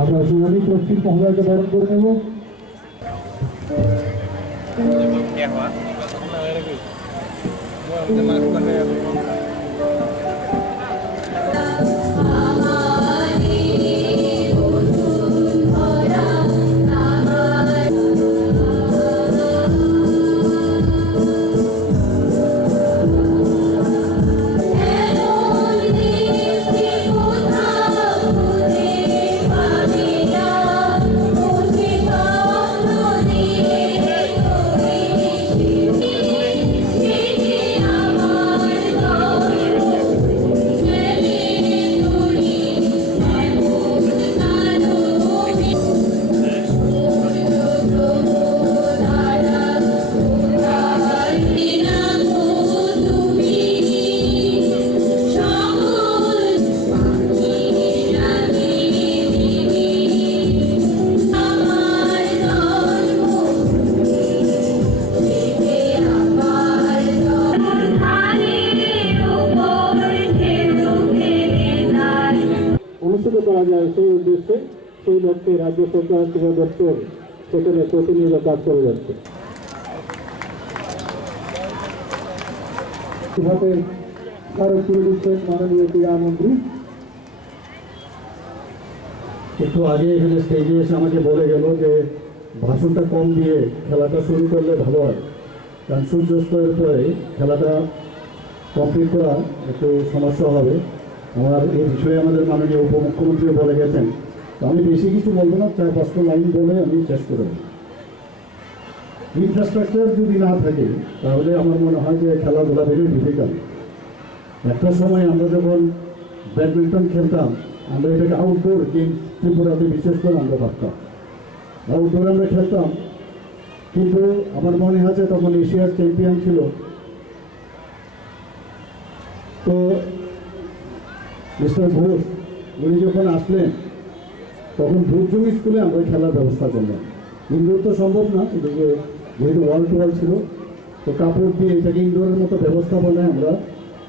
আমরা সুনামি পশ্চিম মহোদয়কে বরণ করে নেব। অনুষ্ঠিত করা যায় সেই উদ্দেশ্যে সেই লক্ষ্যে রাজ্য সরকার ক্রীড়া দপ্তর সেখানে প্রতিনিয়ত কাজ করে যাচ্ছে। কিভাবে স্মারক তুলে দিচ্ছেন মাননীয় ক্রীড়ামন্ত্রী। একটু আগে এখানে স্টেজে এসে আমাকে বলে গেল যে ভাষণটা কম দিয়ে খেলাটা শুরু করলে ভালো হয়, কারণ সূর্যাস্তের পরে খেলাটা কমপ্লিট করা একটু সমস্যা হবে। আমার এই বিষয়ে আমাদের মাননীয় উপমুখ্যমন্ত্রী বলে গেছেন, আমি বেশি কিছু বলবো না, 4-5টা লাইন বলে আমি শেষ করে দেব। ইনফ্রাস্ট্রাকচার যদি না থাকে তাহলে আমার মনে হয় যে খেলাধুলা ভেরি ডিফিকাল্ট। একটা সময় আমরা যখন ব্যাডমিন্টন খেলতাম, আমরা এটাকে আউটডোর গেম ত্রিপুরাতে বিশেষ করে আমরা ভাবতাম, আউটডোর আমরা খেলতাম। কিন্তু আমার মনে আছে তখন এশিয়ার চ্যাম্পিয়ন ছিল, তো মিস্টার ঘোষ উনি যখন আসলেন তখন ভূজমি স্কুলে আমরা খেলার ব্যবস্থা করলাম। ইনডোর তো সম্ভব না, এদিকে যেহেতু ওয়াল টু ওয়াল ছিল, তো কাপড় দিয়ে এটাকে ইনডোরের মতো ব্যবস্থা বলে আমরা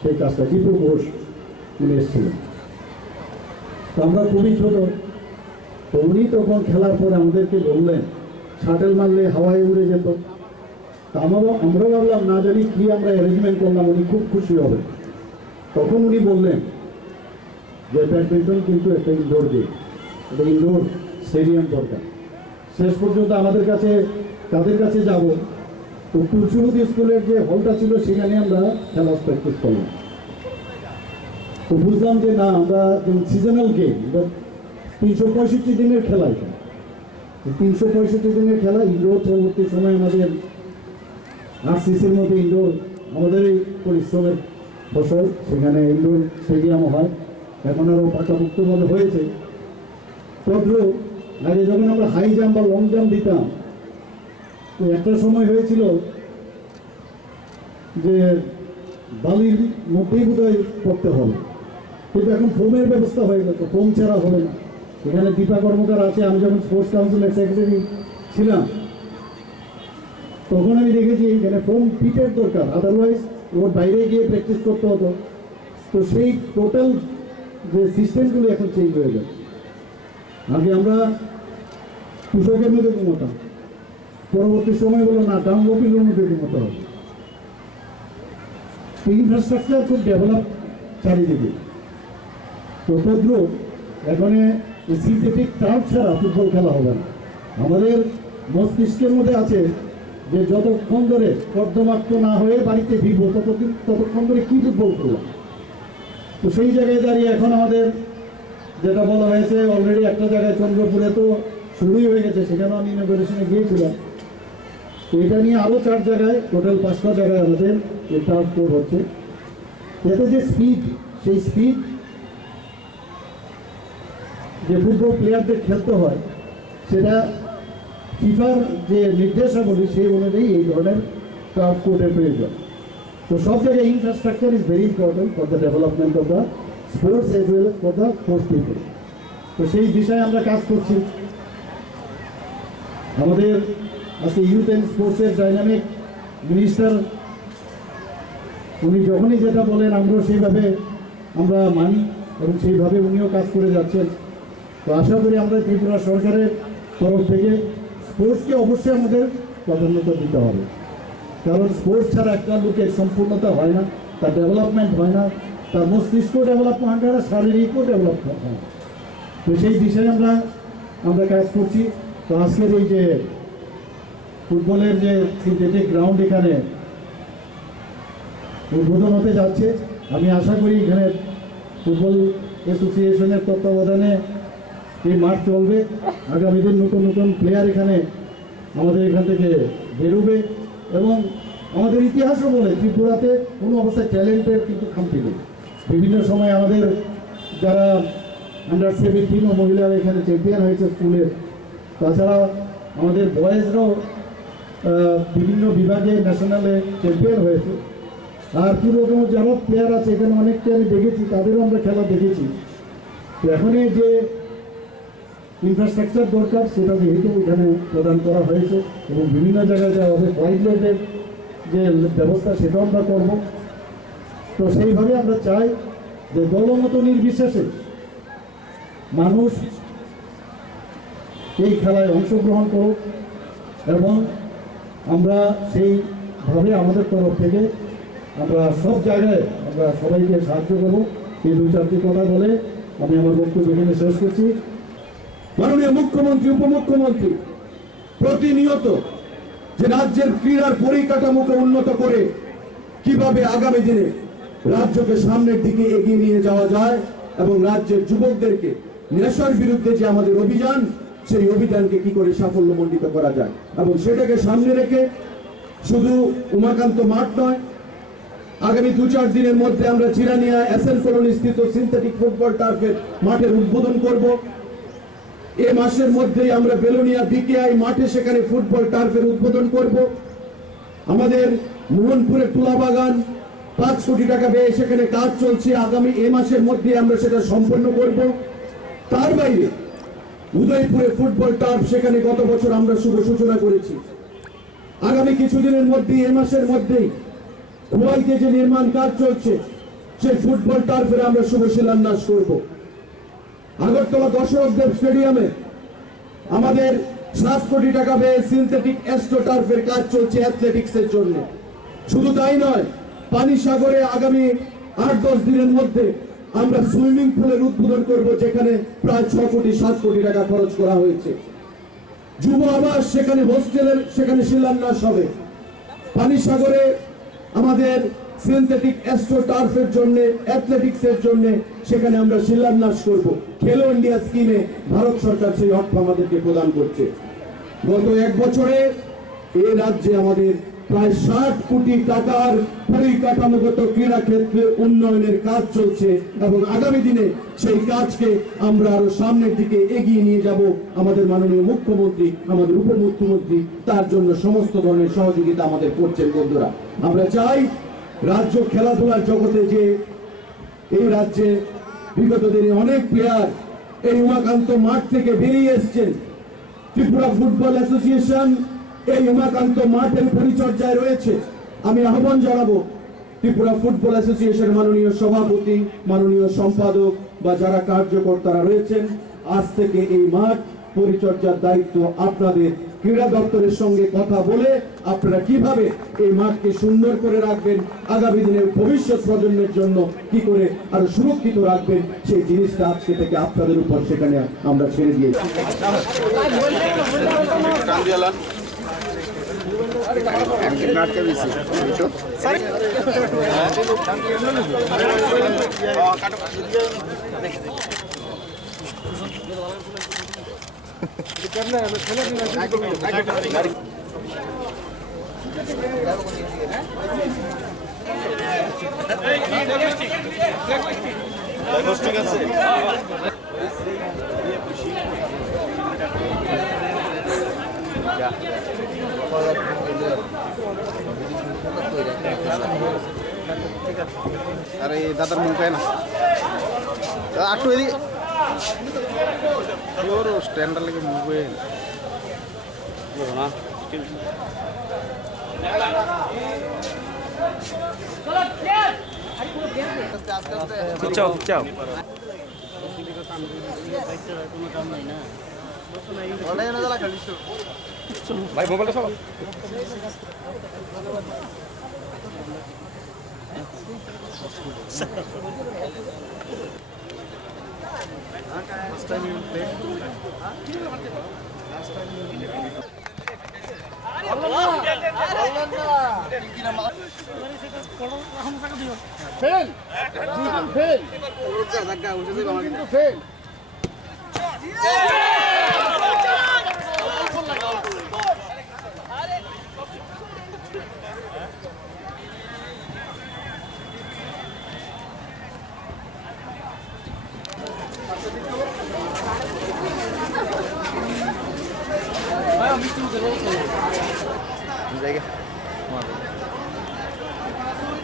সেই কাজটা, দীপু ঘোষ উনি এসেছিলেন। তো আমরা খুবই ছোট, তো উনি তখন খেলার পরে আমাদেরকে বললেন শাটেল মারলে হাওয়ায় উড়ে যেত। তা আমরা ভাবলাম না জানি কি আমরা অ্যারেঞ্জমেন্ট করলাম, উনি খুব খুশি হবে। তখন উনি বললেন যে ব্যাডমিন্টন কিন্তু একটা ইনডোর গেম, একটা ইনডোর স্টেডিয়াম দরকার। শেষ পর্যন্ত আমাদের কাছে তাদের কাছে যাব, তো তুলসীবতী স্কুলের যে হলটা ছিল সেখানে আমরা খেলা প্র্যাকটিস করলাম। তো বুঝলাম যে না, আমরা সিজনাল গেম, 365 দিনের খেলা, এটা 365 দিনের খেলা ইনডোর। পরবর্তী সময় আমাদের আরসিসির মধ্যে ইনডোর আমাদের এই পরিশ্রমের ফসল, সেখানে ইনডোর স্টেডিয়ামও হয়, এখন আরও পাকাপোক্তভাবে হয়েছে। তদ্র আগে যখন আমরা হাই জাম্প বা লং জাম্প দিতাম, তো একটা সময় হয়েছিল যে বালির মধ্যেই বোধহয় পড়তে হবে, কিন্তু এখন ফোমের ব্যবস্থা হয়ে গেছে, ফোম ছাড়া হবে না। এখানে দীপা কর্মকার আছে, আমি যখন স্পোর্টস কাউন্সিলের সেক্রেটারি ছিলাম তখন আমি দেখেছি এখানে ফোম পিটের দরকার, আদারওয়াইজ ওর বাইরে গিয়ে প্র্যাকটিস করতে হতো। তো সেই টোটাল যে সিস্টেমগুলো এখন চেঞ্জ হয়ে যাচ্ছে। আগে আমরা কৃষকের মধ্যে ঘুমোতাম, পরবর্তী সময় বলো না ডাউনলোপিলের মধ্যে ঘুমোতে হবে। ইনফ্রাস্ট্রাকচার খুব ডেভেলপ চারিদিকে, তো তদ্রুপ এখানে সিনথেটিক টার্ফ ছাড়া ফুটবল খেলা হবে না। আমাদের মস্তিষ্কের মধ্যে আছে যে যতক্ষণ ধরে কর্দমাক্ত না হয়ে বাড়িতে ফিরবো ততক্ষণ ধরে কি ফুটবল খেলা। তো সেই জায়গায় দাঁড়িয়ে এখন আমাদের যেটা বলা হয়েছে অলরেডি একটা জায়গায় চন্দ্রপুরে তো শুরুই হয়ে গেছে, সেখানেও আমি ইনগরেশনে গিয়েছিলাম। তো এটা নিয়ে আরও 4 জায়গায়, টোটাল 5টা জায়গায় আমাদের এই টার্ফ কোর্ট হচ্ছে। এতে যে স্পিড, সেই স্পিড যে ফুটবল প্লেয়ারদের খেলতে হয়, সেটা ফিফার যে নির্দেশাবলী সেই অনুযায়ী এই ধরনের টার্ফ কোর্টের প্রয়োজন। তো সব জায়গায় infrastructure is very important for the development of the sports as well for the sports people. তো সেই বিষয়ে আমরা কাজ করছি। আমাদের আজকে ইউথ অ্যান্ড স্পোর্টসের ডাইনামিক মিনিস্টার, উনি যখনই যেটা বলেন আমরা সেইভাবে আমরা মানি। এবং সেইভাবে উনিও কাজ করে যাচ্ছেন। তো আশা করি আমরা ত্রিপুরা সরকারের তরফ থেকে স্পোর্টসকে অবশ্যই আমাদের প্রাধান্যতা দিতে হবে, কারণ স্পোর্টস ছাড়া একটা লোকের সম্পূর্ণতা হয় না, তার ডেভেলপমেন্ট হয় না, তার মস্তিষ্ক ডেভেলপমেন্ট হয় না, শারীরিকও ডেভেলপমেন্ট হয় না। তো সেই বিষয়ে আমরা কাজ করছি। তো আজকের এই যে ফুটবলের যে সিনথেটিক গ্রাউন্ড এখানে উদ্বোধন হতে যাচ্ছে, আমি আশা করি এখানে ফুটবল অ্যাসোসিয়েশনের তত্ত্বাবধানে এই মাঠ চলবে। আগামী দিন নতুন নতুন প্লেয়ার এখানে আমাদের এখান থেকে বেরোবে এবং আমাদের ইতিহাসও বলে ত্রিপুরাতে কোনো অবস্থায় ট্যালেন্টের কিন্তু খামতি নেই। বিভিন্ন সময় আমাদের যারা আন্ডার-17 ও মহিলারা এখানে চ্যাম্পিয়ন হয়েছে স্কুলের, তাছাড়া আমাদের বয়েজরাও বিভিন্ন বিভাগে ন্যাশনালে চ্যাম্পিয়ন হয়েছে। আর পুরোনো যারা প্লেয়ার আছে এখানে অনেককে আমি দেখেছি, তাদেরও আমরা খেলা দেখেছি। তো এখনই যে ইনফ্রাস্ট্রাকচার দরকার সেটা যেহেতু এখানে প্রদান করা হয়েছে এবং বিভিন্ন জায়গায় যা হবে টয়লেটের যে ব্যবস্থা সেটাও আমরা করব। তো সেইভাবে আমরা চাই যে দলমত নির্বিশেষে মানুষ এই খেলায় অংশগ্রহণ করুক এবং আমরা সেইভাবে আমাদের তরফ থেকে আমরা সব জায়গায় আমরা সবাইকে সাহায্য করব। এই 2-4টি কথা বলে আমি আমার বক্তব্য এখানে শেষ করছি। মাননীয় মুখ্যমন্ত্রী, উপমুখ্যমন্ত্রী প্রতিনিয়ত যে রাজ্যের ক্রীড়ার পরিকাঠামোকে উন্নত করে কিভাবে আগামী দিনে রাজ্যকে সামনের দিকে এগিয়ে নিয়ে যাওয়া যায় এবং রাজ্যের যুবকদেরকে নেশার বিরুদ্ধে যে আমাদের অভিযান, সেই অভিযানকে কি করে সাফল্যমণ্ডিত করা যায় এবং সেটাকে সামনে রেখে শুধু উমাকান্ত মাঠ নয়, আগামী 2-4 দিনের মধ্যে আমরা চিরানিয়া এসএন কলোনি স্থিত সিনথেটিক ফুটবল টার্ফের মাঠের উদ্বোধন করব। এ মাসের মধ্যেই আমরা বেলোনিয়া বিকেআই মাঠে সেখানে ফুটবল টার্ফের উদ্বোধন করব। আমাদের মোহনপুরে তুলাবাগান 5 কোটি টাকা ব্যয়ে সেখানে কাজ চলছে, আগামী এ মাসের মধ্যে আমরা সেটা সম্পন্ন করব। তার বাইরে উদয়পুরে ফুটবল টার্ফ সেখানে গত বছর আমরা শুভ সূচনা করেছি। আগামী কিছুদিনের মধ্যেই এ মাসের মধ্যেই খোয়াইতে যে নির্মাণ কাজ চলছে সেই ফুটবল টার্ফের আমরা শুভ শিলান্যাস করব। আগরতলা দশরথদেব স্টেডিয়ামে আমাদের 7 কোটি টাকা ব্যয়ে সিনথেটিক অ্যাস্ট্রো টার্ফের কাজ চলছে অ্যাথলেটিক্সের জন্য। শুধু তাই নয়, পানিসাগরে আগামী 8-10 দিনের মধ্যে আমরা সুইমিং পুলের উদ্বোধন করব, যেখানে প্রায় 6-7 কোটি টাকা খরচ করা হয়েছে। যুব আবাস সেখানে হোস্টেলের সেখানে শিলান্যাস হবে। পানিসাগরে আমাদের সিনথেটিক অ্যাস্ট্রো টার্ফের জন্য, অ্যাথলেটিক্সের জন্য সেখানে আমরা শিলান্যাস করব। খেলো ইন্ডিয়া স্কিমে ভারত সরকার সেই অর্থ আমাদেরকে প্রদান করছে। গত 1 বছরে এই রাজ্যে আমাদের প্রায় 60 কোটি টাকার পরিকাঠামোগত ক্রীড়া ক্ষেত্রে উন্নয়নের কাজ চলছে এবং আগামী দিনে সেই কাজকে আমরা আরো সামনের দিকে এগিয়ে নিয়ে যাব। আমাদের মাননীয় মুখ্যমন্ত্রী, আমাদের উপমুখ্যমন্ত্রী তার জন্য সমস্ত ধরনের সহযোগিতা আমাদের করছেন। বন্ধুরা, আমরা চাই রাজ্য খেলাধুলার জগতে যে এই রাজ্যে বিগত দিনে অনেক প্লেয়ার এই উমাকান্ত মাঠ থেকে বেরিয়ে এসছেন। ত্রিপুরা ফুটবল অ্যাসোসিয়েশন এই উমাকান্ত মাঠের পরিচর্যায় রয়েছে। আমি আহ্বান জানাবো ত্রিপুরা ফুটবল অ্যাসোসিয়েশন মাননীয় সভাপতি, মাননীয় সম্পাদক বা যারা কার্যকর্তারা রয়েছেন, আজ থেকে এই মাঠ পরিচর্যার দায়িত্ব আপনাদের। ক্রীড়া দপ্তরের সঙ্গে কথা বলে আপনারা কিভাবে এই মাঠকে সুন্দর করে রাখবেন, আগামী দিনের ভবিষ্যৎ প্রজন্মের জন্য কি করে আরো সুরক্ষিত রাখবেন, সেই জিনিসটা আজকে থেকে আপনাদের উপর সেখানে আমরা ছেড়ে দিয়েছি। ঠিক আছে। আরে দাদার মুখ না আটু এদিকে স্ট্যান্ডার লেগে মুভে চাও ভাই মোবাইলটা সব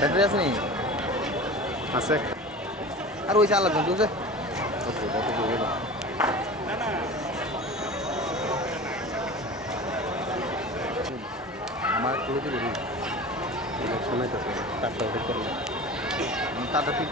ব্যাটারি আছে নি আছে আর ওই চার লাগবে বুঝছে আমার ক্লোজই বলি শোনাইতেছে টাকা ঠিক করলে তারটা ঠিক